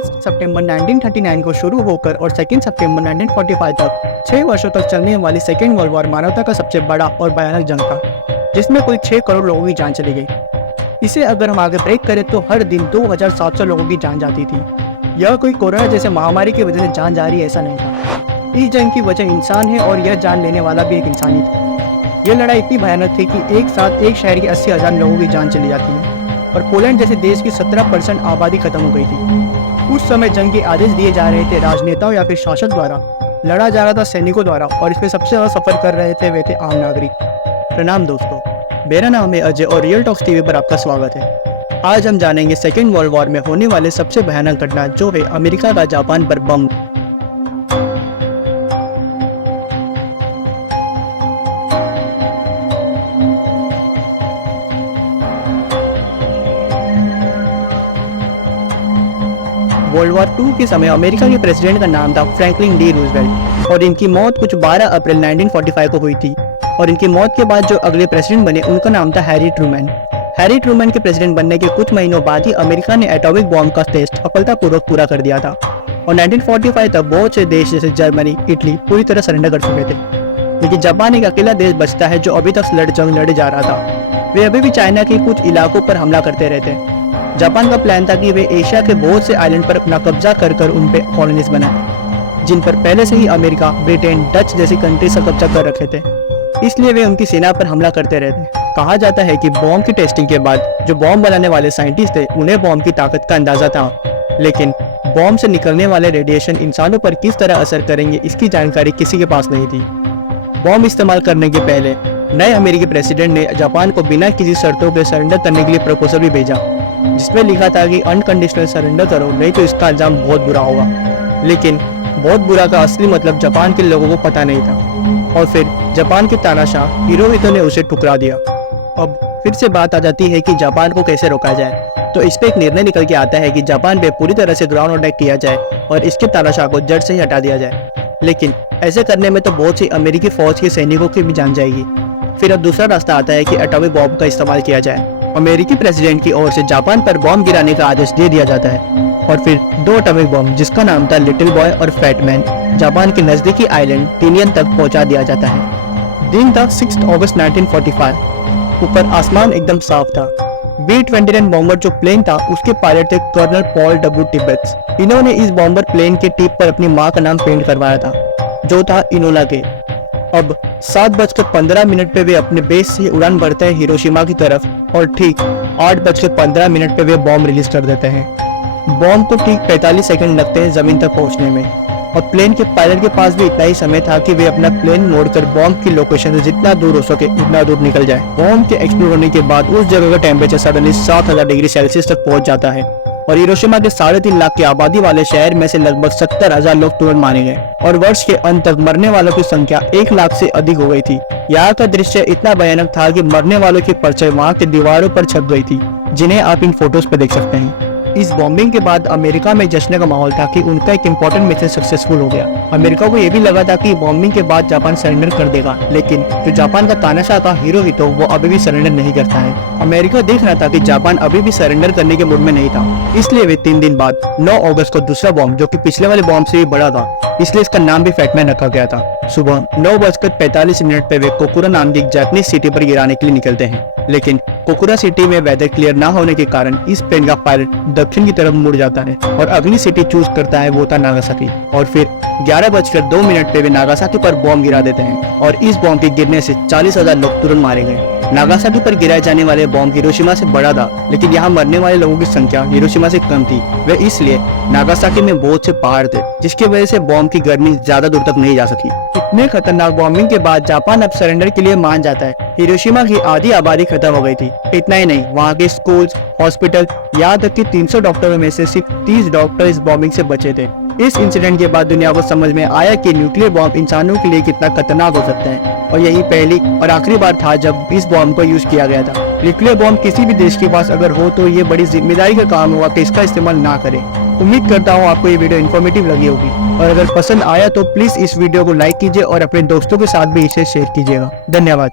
1 सितंबर 1939 को शुरू होकर और 2 सितंबर 1945 तक 6 वर्षों तक चलने वाली सेकेंड वर्ल्ड वॉर मानवता का सबसे बड़ा और भयानक जंग था, जिसमें कुल 6 करोड़ लोगों की जान चली गई। इसे अगर हम आगे ब्रेक करें तो हर दिन 2700 लोगों की जान जाती थी। यह कोई कोरोना जैसे महामारी की वजह से जान जा रही है ऐसा नहीं था। इस जंग की वजह इंसान है और यह जान लेने वाला भी एक इंसान ही था। यह लड़ाई इतनी भयानक थी कि एक साथ एक शहर के 80,000 लोगों की जान चली जाती है और पोलैंड जैसे देश की 17% आबादी खत्म हो गई थी। उस समय जंग के आदेश दिए जा रहे थे राजनेताओं या फिर शासक द्वारा, लड़ा जा रहा था सैनिकों द्वारा और इसमें सबसे ज़्यादा सफर कर रहे थे वे थे आम नागरिक। प्रणाम दोस्तों, मेरा नाम है अजय और रियल टॉक्स टीवी पर आपका स्वागत है। आज हम जानेंगे सेकेंड वर्ल्ड वॉर में होने वाले सबसे भयानक घटना जो है अमेरिका का जापान पर बम। वर्ल्ड वॉर 2 के समय अमेरिका के प्रेसिडेंट का नाम था फ्रैंकलिन डी रूजवेल्ट और इनकी मौत कुछ 12 अप्रैल 1945 को हुई थी। और इनकी मौत के बाद जो अगले प्रेसिडेंट बने उनका नाम था हैरी ट्रूमैन। हैरी ट्रूमैन के प्रेसिडेंट बनने के कुछ महीनों बाद ही अमेरिका ने एटॉमिक बॉम्ब का टेस्ट सफलतापूर्वक पूरा कर दिया था और 1945 तक बहुत से देश जैसे जर्मनी, इटली पूरी तरह सरेंडर कर चुके थे। लेकिन जापान एक अकेला देश बचता है जो अभी तक जंग लड़े जा रहा था। वे अभी भी चाइना के कुछ इलाकों पर हमला करते रहते। जापान का प्लान था कि वे एशिया के बहुत से आइलैंड पर अपना कब्जा कर उन पे कॉलोनीज बनाए, जिन पर पहले से ही अमेरिका, ब्रिटेन, डच जैसी कंट्रीज का कब्जा कर रखे थे। इसलिए वे उनकी सेना पर हमला करते रहते। कहा जाता है कि बॉम्ब की टेस्टिंग के बाद जो बॉम्ब बनाने वाले साइंटिस्ट थे उन्हें बॉम्ब की ताकत का अंदाजा था, लेकिन बॉम्ब से निकलने वाले रेडिएशन इंसानों पर किस तरह असर करेंगे इसकी जानकारी किसी के पास नहीं थी। बॉम्ब इस्तेमाल करने के पहले नए अमेरिकी प्रेसिडेंट ने जापान को बिना किसी शर्तों के सरेंडर करने के लिए प्रपोजल भी भेजा, जिसमें लिखा था कि अनकंडीशनल सरेंडर करो नहीं तो इसका अंजाम बहुत बुरा होगा। लेकिन बहुत बुरा का असली मतलब जापान के लोगों को पता नहीं था और फिर जापान के तानाशाह हिरोहितो ने उसे ठुकरा दिया। अब फिर से बात आ जाती है कि जापान को कैसे रोका जाए, तो इस पे एक निर्णय निकल के आता है कि जापान पे पूरी तरह से ग्राउंड अटैक किया जाए और इसके तानाशाह को जड़ से ही हटा दिया जाए। लेकिन ऐसे करने में तो बहुत सी अमेरिकी फौज के सैनिकों की भी जान जाएगी। फिर अब दूसरा रास्ता आता है कि एटॉमिक बॉम्ब का इस्तेमाल किया जाए। अमेरिकी प्रेसिडेंट की ओर से जापान पर बॉम्ब गिराने का आदेश दे दिया जाता है और फिर 2 एटॉमिक बॉम्ब जिसका नाम था लिटिल बॉय और फैट मैन जापान के नजदीकी आइलैंड टिनियन तक पहुंचा दिया जाता है। दिन था 6 अगस्त 1945। ऊपर आसमान एकदम साफ था। B-29 बॉम्बर जो प्लेन था उसके पायलट थे कर्नल पॉल डब्ल्यू टिबेट्स। इन्होंने इस बॉम्बर प्लेन के टिप पर अपनी माँ का नाम पेंट करवाया था जो था इनोला के। अब 7:15 पे वे अपने बेस से उड़ान भरते हैं हिरोशिमा की तरफ और ठीक 8:15 पे वे बॉम्ब रिलीज कर देते हैं। बॉम्ब को ठीक 45 सेकंड लगते हैं जमीन तक पहुंचने में और प्लेन के पायलट के पास भी इतना ही समय था कि वे अपना प्लेन मोड़कर बॉम्ब की लोकेशन से जितना दूर हो सके उतना दूर निकल जाए। बॉम्ब के एक्सप्लोड होने के बाद उस जगह का टेम्परेचर सडनली 7000 डिग्री सेल्सियस तक पहुंच जाता है और हिरोशिमा के 3.5 लाख की आबादी वाले शहर में से लगभग 70,000 लोग तुरंत मारे गए और वर्ष के अंत तक मरने वालों की संख्या 1 लाख से अधिक हो गई थी। यहाँ का दृश्य इतना भयानक था कि मरने वालों की परछाई वहाँ की दीवारों पर छप गई थी, जिन्हें आप इन फोटोज पर देख सकते हैं। इस बॉम्बिंग के बाद अमेरिका में जश्न का माहौल था कि उनका एक इम्पोर्टेंट मिशन सक्सेसफुल हो गया। अमेरिका को यह भी लगा था कि बॉम्बिंग के बाद जापान सरेंडर कर देगा, लेकिन जो जापान का तानाशाह था हिरोहितो वो अभी भी सरेंडर नहीं करता है। अमेरिका देख रहा था कि जापान अभी भी सरेंडर करने के मूड में नहीं था, इसलिए वे 3 दिन बाद 9 अगस्त को दूसरा बॉम्ब जो कि पिछले वाले बॉम्ब से भी बड़ा था, इसलिए इसका नाम भी फैटमैन रखा गया था। सुबह 9:45 पे वे कोकुरा नाम की जापानीज सिटी पर गिराने के लिए निकलते हैं, लेकिन कोकुरा सिटी में वेदर क्लियर ना होने के कारण इस प्लेन का पायलट दक्षिण की तरफ मुड़ जाता है और अगली सिटी चूज करता है वो था नागासाकी। और फिर 11:02 पे वे नागासाकी पर बॉम्ब गिरा देते हैं और इस बॉम्ब के गिरने से 40,000 लोग तुरंत मारे गए। नागासाकी पर गिराए जाने वाले बॉम्ब हिरोशिमा से बड़ा था, लेकिन यहाँ मरने वाले लोगों की संख्या हिरोशिमा से कम थी। वे इसलिए नागासाकी में बहुत से पहाड़ थे, जिसकी वजह से बॉम्ब की गर्मी ज्यादा दूर तक नहीं जा सकी। इतने खतरनाक बॉम्बिंग के बाद जापान अब सरेंडर के लिए मान जाता है। हिरोशिमा की आधी आबादी खत्म हो गई थी। इतना ही नहीं, वहाँ के स्कूल्स, हॉस्पिटल, यहाँ तक कि 300 डॉक्टरों में से सिर्फ 30 डॉक्टर इस बॉम्बिंग से बचे थे। इस इंसिडेंट के बाद दुनिया को समझ में आया कि न्यूक्लियर बॉम्ब इंसानों के लिए कितना खतरनाक हो सकता है और यही पहली और आखिरी बार था जब इस बॉम्ब को यूज किया गया था। न्यूक्लियर बॉम्ब किसी भी देश के पास अगर हो तो ये बड़ी जिम्मेदारी का काम होगा कि इसका इस्तेमाल ना करें। उम्मीद करता हूँ आपको ये वीडियो इन्फॉर्मेटिव लगी होगी और अगर पसंद आया तो प्लीज इस वीडियो को लाइक कीजिए और अपने दोस्तों के साथ भी इसे शेयर कीजिएगा। धन्यवाद।